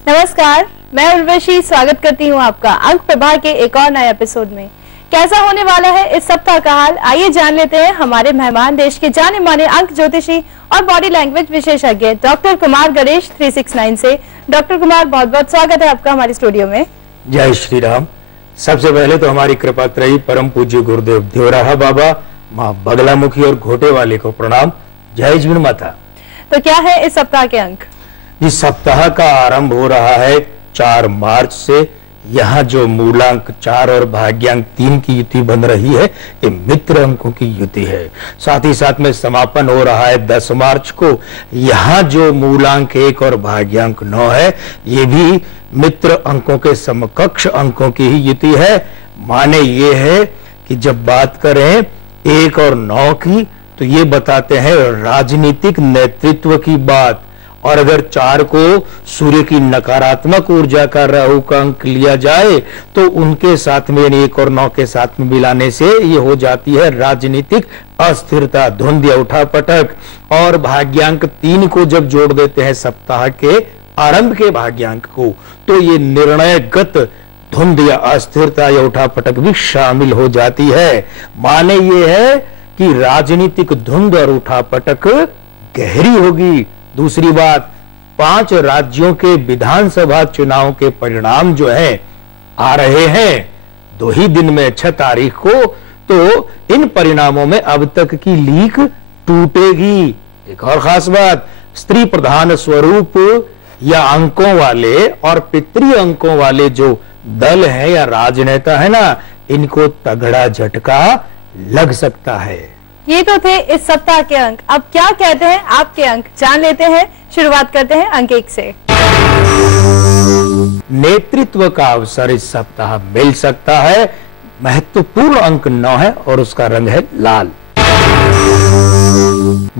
नमस्कार, मैं उर्वशी स्वागत करती हूँ आपका अंक प्रभा के एक और नए एपिसोड में। कैसा होने वाला है इस सप्ताह का हाल, आइए जान लेते हैं हमारे मेहमान देश के जाने माने अंक ज्योतिषी और बॉडी लैंग्वेज विशेषज्ञ डॉक्टर कुमार गणेश 369 से। डॉक्टर कुमार, बहुत बहुत स्वागत है आपका हमारे स्टूडियो में। जय श्री राम। सबसे पहले तो हमारी कृपा त्रयी परम पूज्य गुरुदेव देवराहा बाबा, माँ बगलामुखी और घोटे वाले को प्रणाम। जय जीवन माता। तो क्या है इस सप्ताह के अंक? इस सप्ताह का आरंभ हो रहा है 4 मार्च से। यहाँ जो मूलांक 4 और भाग्यांक 3 की युति बन रही है, ये मित्र अंकों की युति है। साथ ही साथ में समापन हो रहा है 10 मार्च को। यहाँ जो मूलांक 1 और भाग्यांक 9 है, ये भी मित्र अंकों के समकक्ष अंकों की ही युति है। माने ये है कि जब बात करें 1 और 9 की, तो ये बताते हैं राजनीतिक नेतृत्व की बात। और अगर 4 को सूर्य की नकारात्मक ऊर्जा का राहु का अंक लिया जाए, तो उनके साथ में 1 और 9 के साथ में मिलाने से ये हो जाती है राजनीतिक अस्थिरता, धुंध या उठापटक। और भाग्यांक 3 को जब जोड़ देते हैं सप्ताह के आरंभ के भाग्यांक को, तो ये निर्णयगत धुंध या अस्थिरता या उठापटक भी शामिल हो जाती है। माने ये है कि राजनीतिक धुंध और उठापटक गहरी होगी। दूसरी बात, 5 राज्यों के विधानसभा चुनाव के परिणाम जो है आ रहे हैं 2 ही दिन में 6 तारीख को, तो इन परिणामों में अब तक की लीक टूटेगी। एक और खास बात, स्त्री प्रधान स्वरूप या अंकों वाले और पितृ अंकों वाले जो दल है या राजनेता है ना, इनको तगड़ा झटका लग सकता है। ये तो थे इस सप्ताह के अंक। अब क्या कहते हैं आपके अंक, जान लेते हैं। शुरुआत करते हैं अंक 1 से। नेतृत्व का अवसर इस सप्ताह मिल सकता है। महत्वपूर्ण अंक 9 है और उसका रंग है लाल।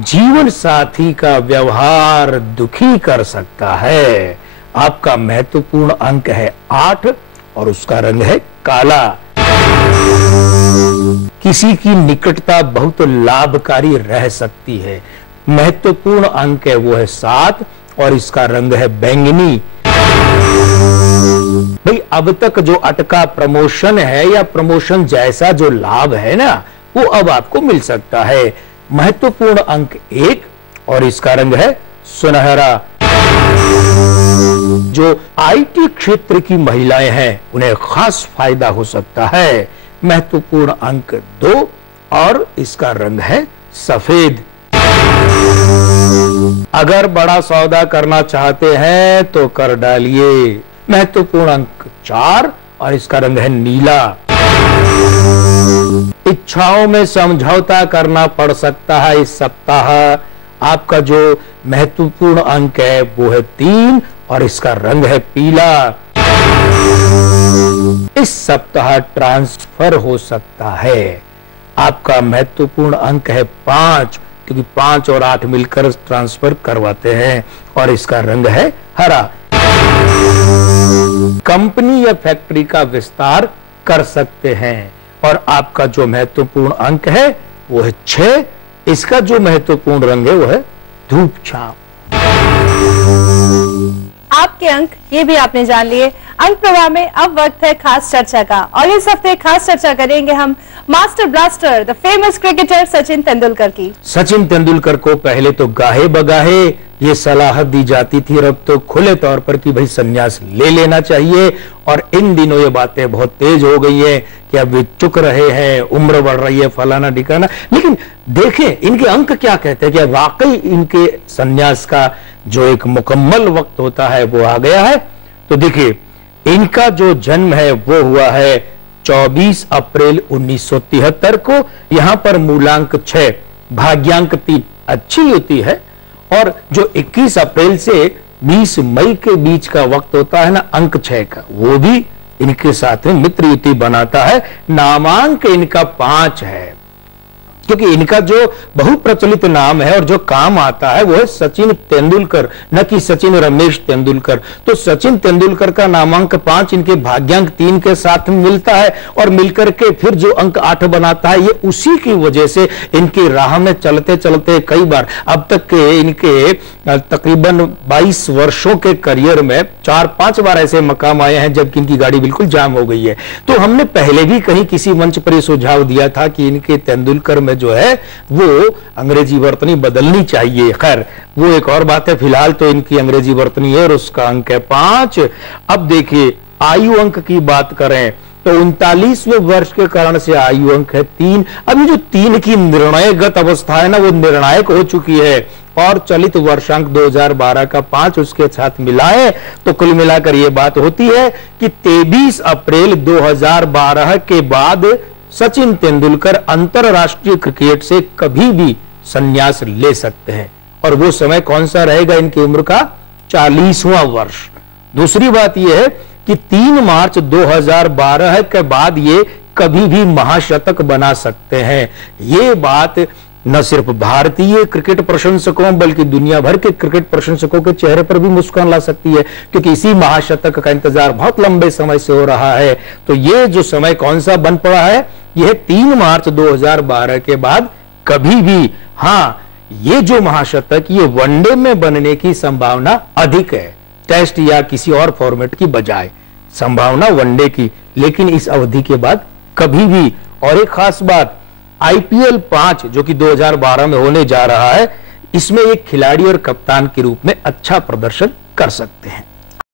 जीवन साथी का व्यवहार दुखी कर सकता है। आपका महत्वपूर्ण अंक है 8 और उसका रंग है काला। किसी की निकटता बहुत लाभकारी रह सकती है। महत्वपूर्ण अंक है वो है 7 और इसका रंग है बैंगनी। भाई, अब तक जो अटका प्रमोशन है या प्रमोशन जैसा जो लाभ है ना, वो अब आपको मिल सकता है। महत्वपूर्ण अंक 1 और इसका रंग है सुनहरा। जो आईटी क्षेत्र की महिलाएं हैं, उन्हें खास फायदा हो सकता है। महत्वपूर्ण अंक 2 और इसका रंग है सफेद। अगर बड़ा सौदा करना चाहते हैं तो कर डालिए। महत्वपूर्ण अंक 4 और इसका रंग है नीला। इच्छाओं में समझौता करना पड़ सकता है इस सप्ताह। आपका जो महत्वपूर्ण अंक है वो है 3 और इसका रंग है पीला। इस सप्ताह ट्रांसफर हो सकता है। आपका महत्वपूर्ण अंक है 5, क्योंकि 5 और 8 मिलकर ट्रांसफर करवाते हैं और इसका रंग है हरा। कंपनी या फैक्ट्री का विस्तार कर सकते हैं और आपका जो महत्वपूर्ण अंक है वो है 6। इसका जो महत्वपूर्ण रंग है वो है धूप छांव। आपके अंक ये भी आपने जान लिए। अंक प्रवाह में अब वक्त है खास चर्चा का, और इस हफ्ते खास चर्चा करेंगे हम master blaster the famous cricketer Sachin Tendulkar की। सचिन तेंदुलकर को पहले तो गाहे बगाहे ये सलाह दी जाती थी, और अब तो खुले तौर पर कि भाई संन्यास ले लेना चाहिए। और इन दिनों ये बातें बहुत तेज हो गई है कि अब वे चुक रहे हैं, उम्र बढ़ रही है, फलाना ढिकाना। लेकिन देखें इनके अंक क्या कहते हैं, कि वाकई इनके संन्यास का जो एक मुकम्मल वक्त होता है वो आ गया है। तो देखिए, इनका जो जन्म है वो हुआ है 24 अप्रैल 1973 को। यहां पर मूलांक 6, भाग्यांक 3 अच्छी युति है। और जो 21 अप्रैल से 20 मई के बीच का वक्त होता है ना, अंक 6 का, वो भी इनके साथ में मित्र युति बनाता है। नामांक इनका 5 है। क्योंकि इनका जो बहुप्रचलित नाम है और जो काम आता है वो है सचिन तेंदुलकर, न कि सचिन रमेश तेंदुलकर। तो सचिन तेंदुलकर का नामांक 5 इनके भाग्यांक 3 के साथ मिलता है और मिलकर के फिर जो अंक 8 बनाता है, ये उसी की वजह से इनकी राह में चलते चलते कई बार अब तक के इनके तकरीबन 22 वर्षों के करियर में 4-5 बार ऐसे मकाम आए हैं जबकि इनकी गाड़ी बिल्कुल जाम हो गई है। तो हमने पहले भी कहीं किसी मंच पर यह सुझाव दिया था कि इनके तेंदुलकर में जो है वो अंग्रेजी वर्तनी बदलनी चाहिए। खैर वो एक और बात है, फिलहाल तो इनकी अंग्रेजी वर्तनी है और उसका अंक है 5। अब देखिए आयु अंक की बात करें तो 39वें वर्ष के कारण से आयु अंक है 3। अभी जो 3 की निर्णयगत अवस्था है ना, वो निर्णायक हो चुकी है और चलित वर्षांक 2012 का 5 उसके साथ मिलाएं तो कुल मिलाकर यह बात होती है कि 23 अप्रैल 2012 के बाद सचिन तेंदुलकर अंतरराष्ट्रीय क्रिकेट से कभी भी संन्यास ले सकते हैं। और वो समय कौन सा रहेगा? इनकी उम्र का 40वां वर्ष। दूसरी बात यह है कि 3 मार्च 2012 के बाद ये कभी भी महाशतक बना सकते हैं। ये बात न सिर्फ भारतीय क्रिकेट प्रशंसकों बल्कि दुनिया भर के क्रिकेट प्रशंसकों के चेहरे पर भी मुस्कान ला सकती है, क्योंकि इसी महाशतक का इंतजार बहुत लंबे समय से हो रहा है। तो ये जो समय कौन सा बन पड़ा है, यह 3 मार्च 2012 के बाद कभी भी, हाँ ये जो महाशतक ये वनडे में बनने की संभावना अधिक है, टेस्ट या किसी और फॉर्मेट की बजाय संभावना वनडे की, लेकिन इस अवधि के बाद कभी भी। और एक खास बात, आईपीएल 5 जो कि 2012 में होने जा रहा है, इसमें एक खिलाड़ी और कप्तान के रूप में अच्छा प्रदर्शन कर सकते हैं।